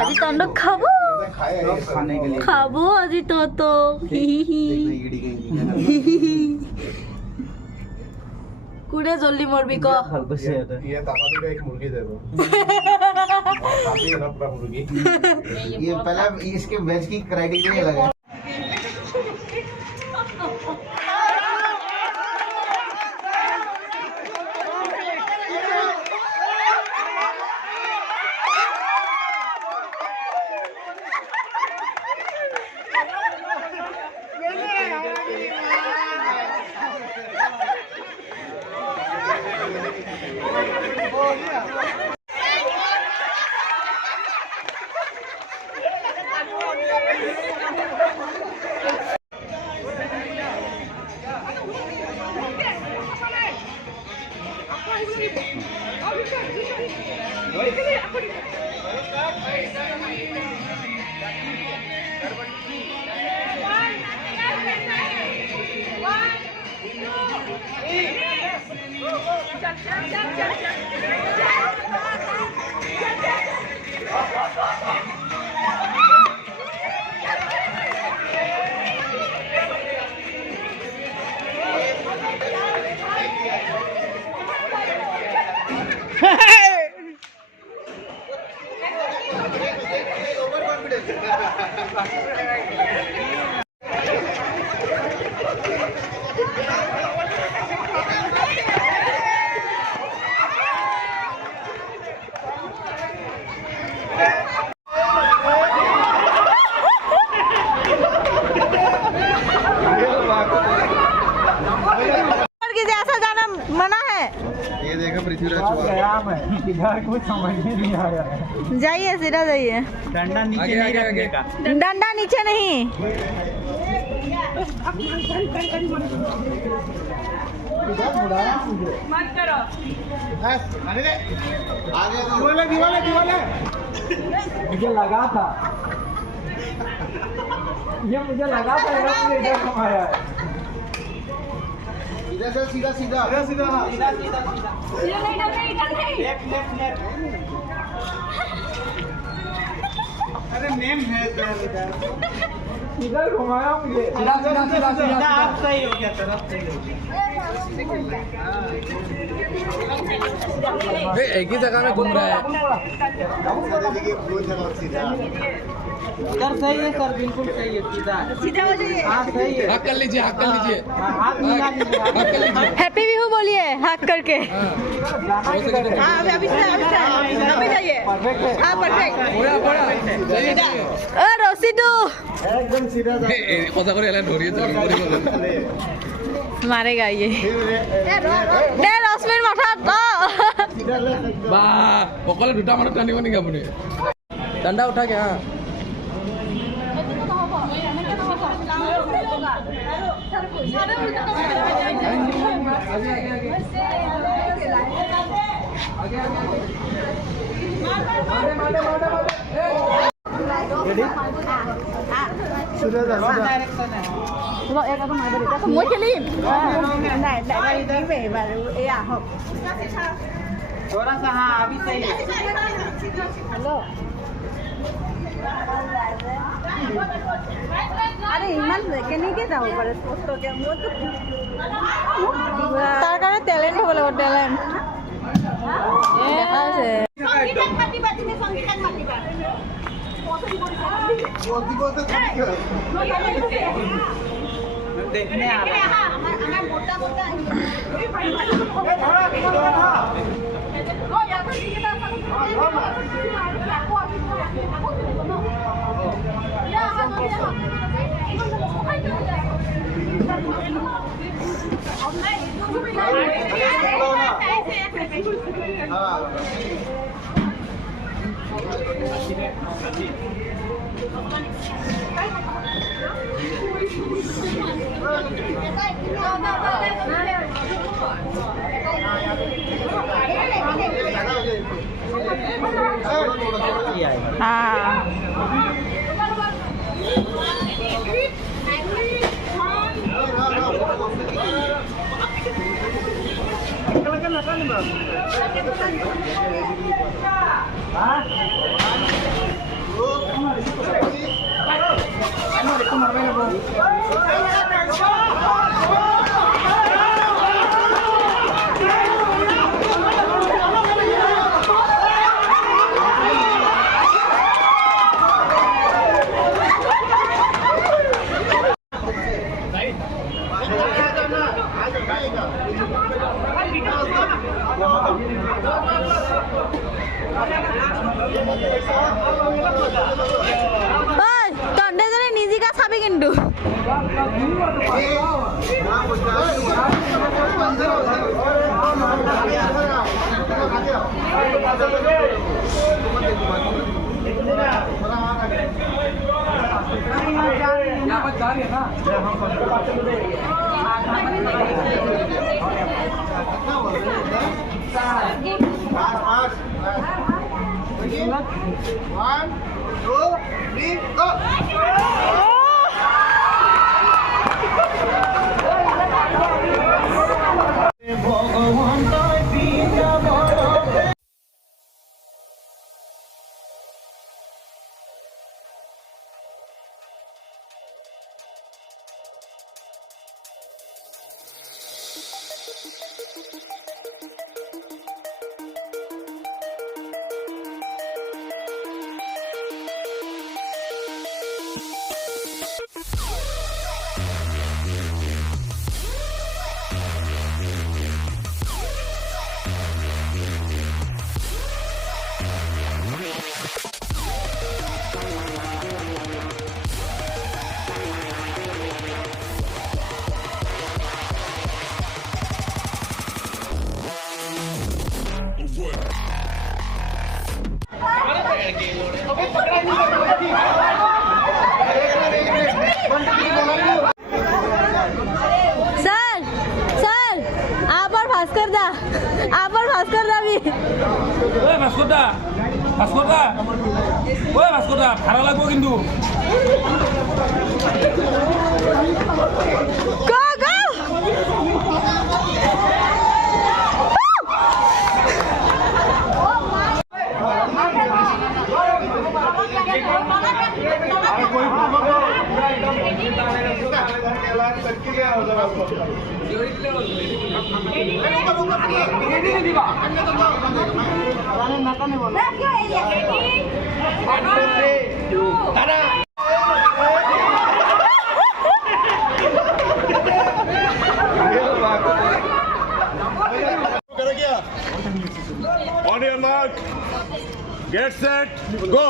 আজি তন্দক খাবো খাবো আজি তো कुड़े जल्दी मरबी को ये तपाती का एक मुर्गी दे दो काफी है ना पूरा मुर्गी ये पहले इसके वेज की क्राइटेरिया अलग है कुछ समझ नहीं आ रहा है। जाइए सीधा जाइए डंडा नीचे नहीं रखने का डंडा नीचे नहीं मत करो आगे दीवाले मुझे लगा था मुझे लगा था इधर घुमाया है इधर से सीधा अरे नेम है इधर घुमाया मुझे सीधा आप सही हो गया तरफ सही हो गया एक ही जगह में घूम रहा है सर सही है सर बिल्कुल सही है सीधा हो जाइए हाँ सही है हाथ कर लीजिए हाथ हैप्पी बिहू बोलिए हाथ करके हाँ अभी जाइए हाँ परफेक्ट रसीदू एकदम सीधा কথা করে এলা ধরিয়ে তো मारेगा ये दे रश्मिर माथा तो বা অকলে দুটা মানুহ টানিব নেকি আপুনি ডান্ডা উঠা কে হ্যাঁ Mỗi cái lim này đại đi về và ấy à học थोड़ा सा हाँ अभी सही है हेलो अरे इमान কেনে কে যাব পারে কষ্ট কে মো তো তার কারণে ট্যালেন্ট হবে লাগবে ট্যালেন্ট দেখা আছে সংগীত মাতিবা তুমি সংগীত মাতিবা देखने आ रहा है मोटा ওই তন্ডে জনে নিজিকা খাবি কিন্তু One, two, three, go! Sir sir आपर भास्कर दा भी ওই ভাস্করদা ভাড়া লাগবো কিন্তু गो गो On your mark, get set, go!